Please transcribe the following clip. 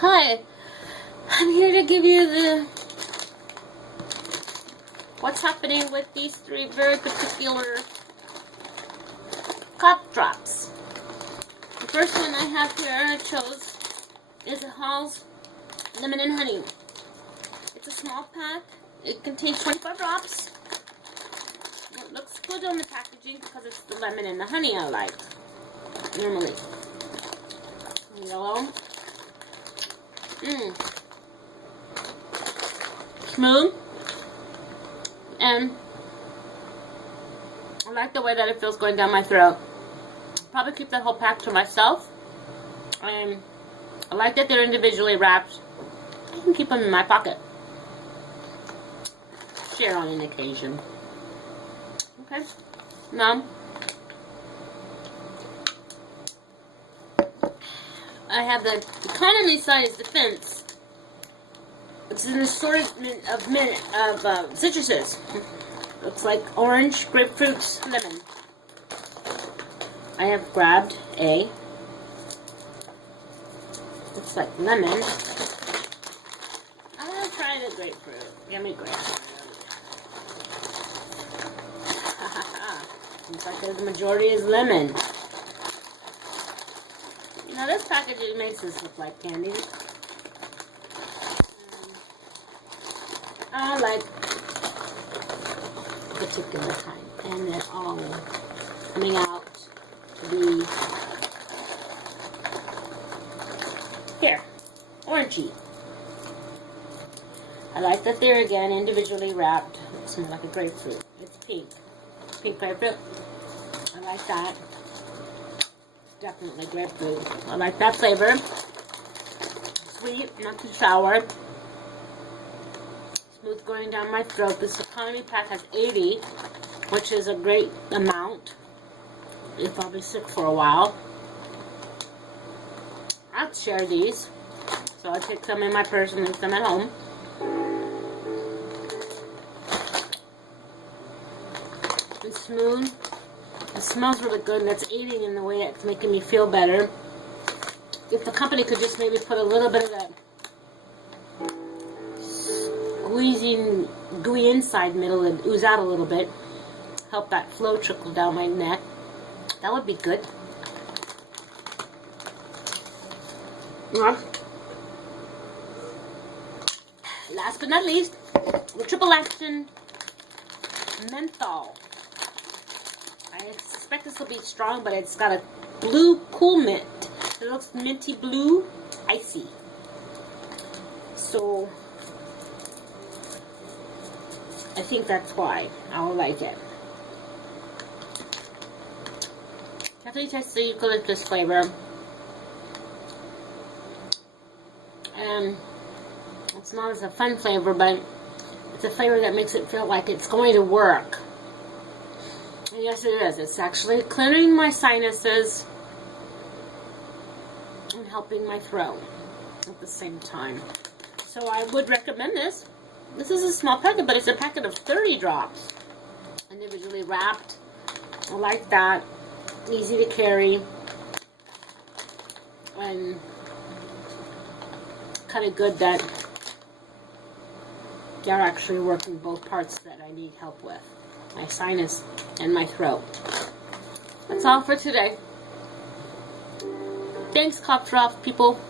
Hi, I'm here to give you the what's happening with these three very particular cough drops. The first one I have here I chose is a Halls Lemon and Honey. It's a small pack. It contains 25 drops. It looks good on the packaging because it's the lemon and the honey I like normally. Yellow. Smooth. And I like the way that it feels going down my throat. Probably keep that whole pack to myself. And I like that they're individually wrapped. I can keep them in my pocket. Share on an occasion. Okay. Now, I have the economy size Defense. It's an assortment of citruses. Looks like orange, grapefruits, lemon. I have grabbed a. Looks like lemon. I'm gonna try the grapefruit. Yummy grapefruit. Looks like the majority is lemon. You know, this packaging makes this look like candy. I like a particular kind, and they're all coming out to be here, orangey. I like that they're again individually wrapped. It smells like a grapefruit. It's pink grapefruit. I like that. Definitely grapefruit. I like that flavor. Sweet, not too sour. Smooth going down my throat. This economy pack has 80, which is a great amount if I'll be sick for a while. I'd share these, so I take some in my purse and leave some at home. It's smooth. It smells really good, and it's aiding in the way it's making me feel better. If the company could just maybe put a little bit of that squeezing gooey inside middle and ooze out a little bit, help that flow trickle down my neck, that would be good. Last but not least, the triple action menthol. I suspect this will be strong, but it's got a blue cool mint. It looks minty blue, icy. So I think that's why I'll like it. Definitely taste the eucalyptus flavor. And it's not as a fun flavor, but it's a flavor that makes it feel like it's going to work. And yes, it is. It's actually clearing my sinuses and helping my throat at the same time. So I would recommend this. This is a small packet, but it's a packet of 30 drops. Individually wrapped. I like that. Easy to carry. And kind of good that they're actually working both parts that I need help with. My sinus and my throat. That's all for today. Thanks, cough drop people.